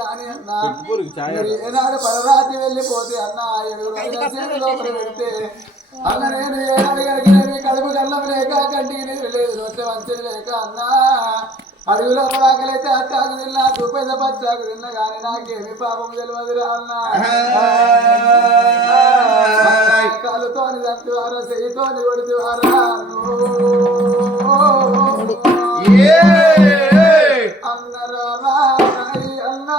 రాని అన్నా ఏనాడు పరరాతి వెళ్ళిపోతే అన్న 7 రోజుల లోపల పెడితే అన్న నేను ఏనాడు కడిగినవి కడుపు గల్లం లేక కంటికి నీరు లేదు రొట్టె వంచని లేక అన్నా అడుగులో ఆకలైతే అత్తాకు తిన్నా దుప్పైద పచ్చాకు తిన్నా కానీ నాకేమి పాపం తెలియదురా అన్నా కాలుతోని దంతువారా చెయ్యితోని కొడుతువారా అన్నరా అన్నా నాయి అన్నా